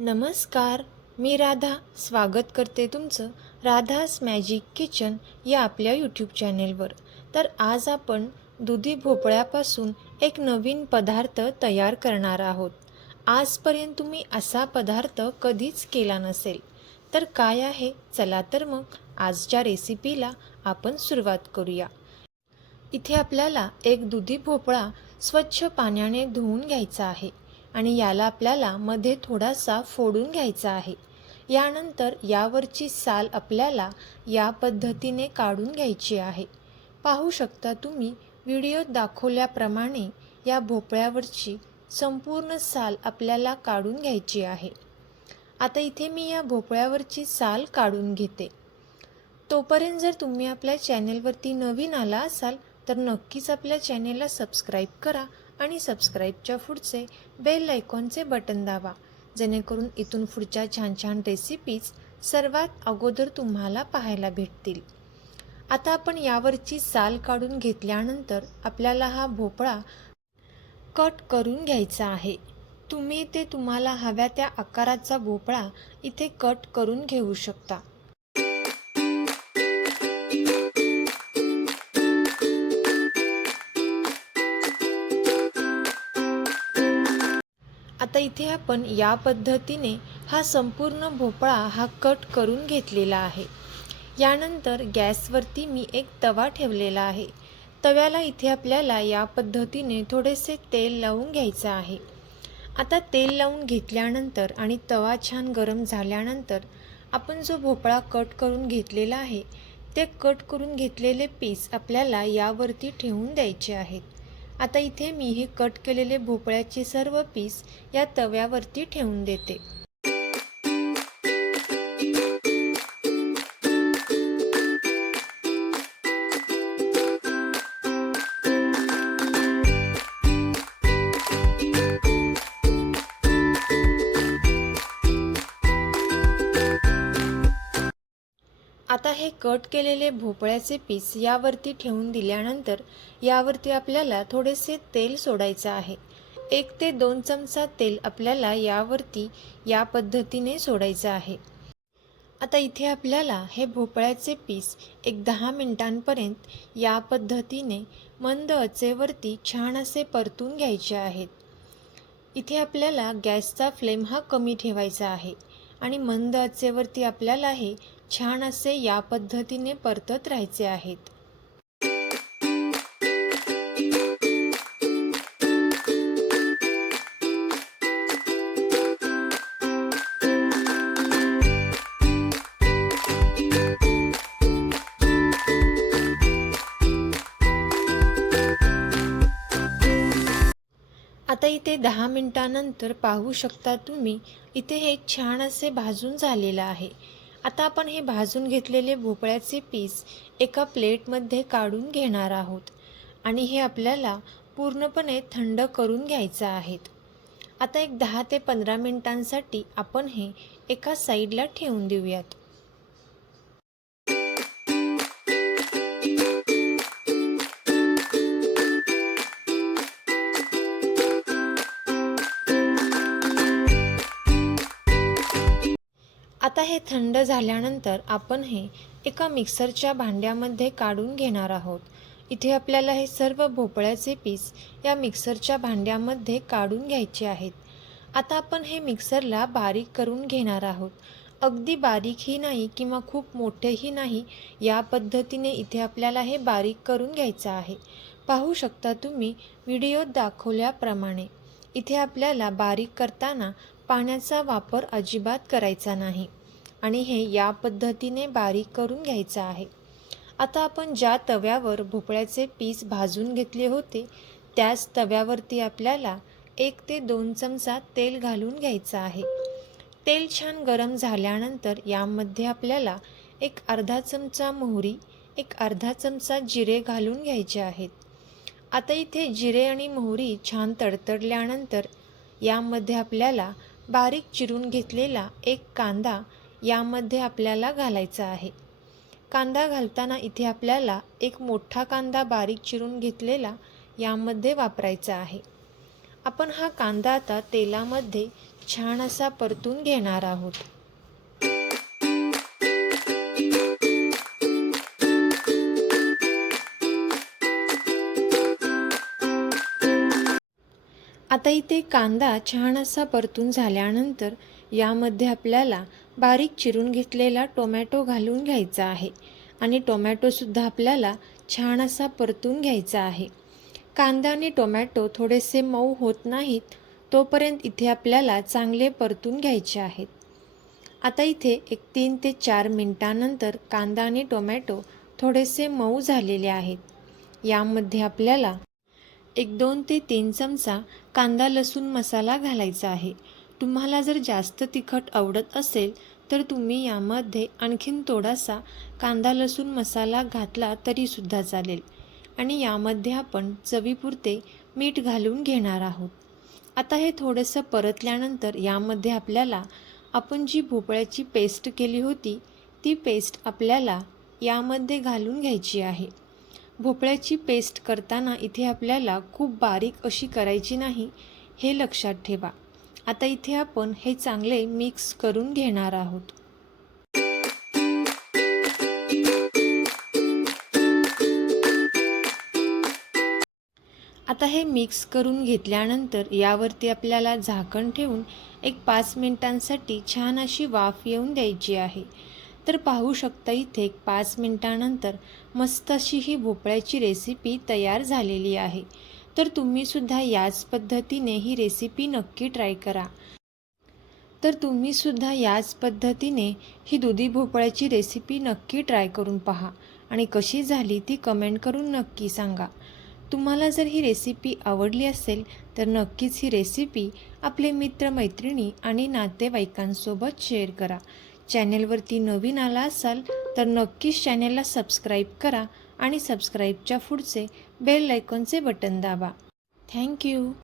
नमस्कार मी राधा. स्वागत करते तुमचं राधास मॅजिक किचन या आपल्या यूट्यूब चॅनेलवर तर आज आपण दुधी भोपळ्यापासून एक नवीन पदार्थ तयार करणार आहोत. आजपर्यंत तुम्ही असा पदार्थ कधीच केला नसेल. तर काय आहे? चला तर मग आजच्या रेसिपीला आपण सुरुवात करूया. इथे आपल्याला एक दुधी भोपळा स्वच्छ पाण्याने धुवून घ्यायचा आहे. आणि याला आपल्याला मध्ये थोडासा फोडून घ्यायचा आहे. यानंतर यावरची साल आपल्याला या पद्धतीने काढून घ्यायची आहे. पाहू शकता तुम्ही व्हिडिओत दाखवल्याप्रमाणे या भोपळ्यावरची संपूर्ण साल आपल्याला काढून घ्यायची आहे. आता इथे मी या भोपळ्यावरची साल काढून घेते. तोपर्यंत जर तुम्ही आपल्या चॅनेलवरती नवीन आला असाल तर नक्कीच आपल्या चॅनेलला सबस्क्राईब करा आणि सबस्क्राईबच्या पुढचे बेल आयकॉनचे बटन दाबा. जेणेकरून इथून पुढच्या छान छान रेसिपीज सर्वात अगोदर तुम्हाला पाहायला भेटतील. आता आपण यावरची साल काढून घेतल्यानंतर आपल्याला हा भोपळा कट करून घ्यायचा आहे. तुम्ही ते तुम्हाला हव्या त्या आकाराचा भोपळा इथे कट करून घेऊ शकता. आता इथे आपण या पद्धतीने हा संपूर्ण भोपळा हा कट करून घेतलेला आहे. यानंतर गॅसवरती मी एक तवा ठेवलेला आहे. तव्याला इथे आपल्याला या पद्धतीने थोडेसे तेल लावून घ्यायचं आहे. आता तेल लावून घेतल्यानंतर आणि तवा छान गरम झाल्यानंतर आपण जो भोपळा कट करून घेतलेला आहे ते कट करून घेतलेले पीस आपल्याला यावरती ठेवून द्यायचे आहेत. आता इथे मी हे कट केलेले भोपळ्याचे सर्व पीस या तव्यावरती ठेवून देते. आता हे कट केलेले भोपळ्याचे पीस यावरती ठेवून दिल्यानंतर यावरती आपल्याला थोडेसे तेल सोडायचं आहे. एक ते दोन चमचा तेल आपल्याला यावरती या पद्धतीने सोडायचं आहे. आता इथे आपल्याला हे भोपळ्याचे पीस एक दहा मिनिटांपर्यंत या पद्धतीने मंद आचेवरती छान असे परतून घ्यायचे आहेत. इथे आपल्याला गॅसचा फ्लेम हा कमी ठेवायचा आहे आणि मंद आचेवरती आपल्याला हे छान असे या पद्धतीने परतत राहायचे आहेत. आता इथे दहा मिनटानंतर पाहू शकता तुम्ही इथे हे छान असे भाजून झालेलं आहे. आता आपण हे भाजून घेतलेले भोपळ्याचे पीस एका प्लेटमध्ये काढून घेणार आहोत. आणि हे आपल्याला पूर्णपणे थंड करून घ्यायचं आहेत. आता एक दहा ते पंधरा मिनिटांसाठी आपण हे एका साईडला ठेवून देऊयात. हे थंड झाल्यानंतर आपण हे एका मिक्सरच्या भांड्यामध्ये काढून घेणार आहोत. इथे आपल्याला हे सर्व भोपळ्याचे पीस या मिक्सरच्या भांड्यामध्ये काढून घ्यायचे आहेत. आता आपण हे मिक्सरला बारीक करून घेणार आहोत. अगदी बारीकही नाही किंवा खूप मोठेही नाही या पद्धतीने इथे आपल्याला हे बारीक करून घ्यायचं आहे. पाहू शकता तुम्ही व्हिडिओत दाखवल्याप्रमाणे इथे आपल्याला बारीक करताना पाण्याचा वापर अजिबात करायचा नाही. आणि हे या पद्धतीने बारीक करून घ्यायचं आहे. आता आपण ज्या तव्यावर भोपळ्याचे पीस भाजून घेतले होते त्याच तव्यावरती आपल्याला एक ते दोन चमचा तेल घालून घ्यायचं आहे. तेल छान गरम झाल्यानंतर यामध्ये आपल्याला एक अर्धा चमचा मोहरी एक अर्धा चमचा जिरे घालून घ्यायचे आहेत. आता इथे जिरे आणि मोहरी छान तडतडल्यानंतर यामध्ये आपल्याला बारीक चिरून घेतलेला एक कांदा यामध्ये आपल्याला घालायचा आहे. कांदा घालताना इथे आपल्याला एक मोठा कांदा बारीक चिरून घेतलेला यामध्ये वापरायचा आहे. आपण हा कांदा आता तेलामध्ये छान असा परतून घेणार आहोत. आता इथे कांदा छान असा परतून झाल्यानंतर यामध्ये आपल्याला बारीक चिरून घेतलेला टोमॅटो घालून घ्यायचा आहे आणि टोमॅटोसुद्धा आपल्याला छान असा परतून घ्यायचा आहे. कांदा आणि टोमॅटो थोडेसे मऊ होत नाहीत तोपर्यंत इथे आपल्याला चांगले परतून घ्यायचे आहेत. आता इथे एक तीन ते चार मिनटानंतर कांदा आणि टोमॅटो थोडेसे मऊ झालेले आहेत. यामध्ये आपल्याला एक दोन ते तीन चमचा कांदा लसूण मसाला घालायचा आहे. तुम्हाला जर जास्त तिखट आवडत असेल तर तुम्ही यामध्ये आणखीन थोडासा कांदा लसूण मसाला घातला तरीसुद्धा चालेल. आणि यामध्ये आपण चवीपुरते मीठ घालून घेणार आहोत. आता हे थोडंसं परतल्यानंतर यामध्ये आपल्याला आपण जी भोपळ्याची पेस्ट केली होती ती पेस्ट आपल्याला यामध्ये घालून घ्यायची आहे. भोपळ्याची पेस्ट करताना इथे आपल्याला खूप बारीक अशी करायची नाही हे लक्षात ठेवा. आता इथे आपण हे चांगले मिक्स करून घेणार आहोत. आता हे मिक्स करून घेतल्यानंतर यावरती आपल्याला झाकण ठेवून एक पाच मिनिटांसाठी छान अशी वाफ येऊन द्यायची आहे. तर पाहू शकता इथे एक पाच मिनिटानंतर मस्त अशी ही भोपळ्याची रेसिपी तयार झालेली आहे. तर तुम्हीसुद्धा याच पद्धतीने ही रेसिपी नक्की ट्राय करा. तर तुम्हीसुद्धा याच पद्धतीने ही दुधी भोपळ्याची रेसिपी नक्की ट्राय करून पहा आणि कशी झाली ती कमेंट करून नक्की सांगा. तुम्हाला जर ही रेसिपी आवडली असेल तर नक्कीच ही रेसिपी आपले मित्रमैत्रिणी आणि नातेवाईकांसोबत शेअर करा. चॅनेलवरती नवीन आला असाल तर नक्कीच चॅनेलला सबस्क्राईब करा. आणि सबस्क्राईबच्या पुढचे बेल आयकॉनचे बटन दाबा. Thank you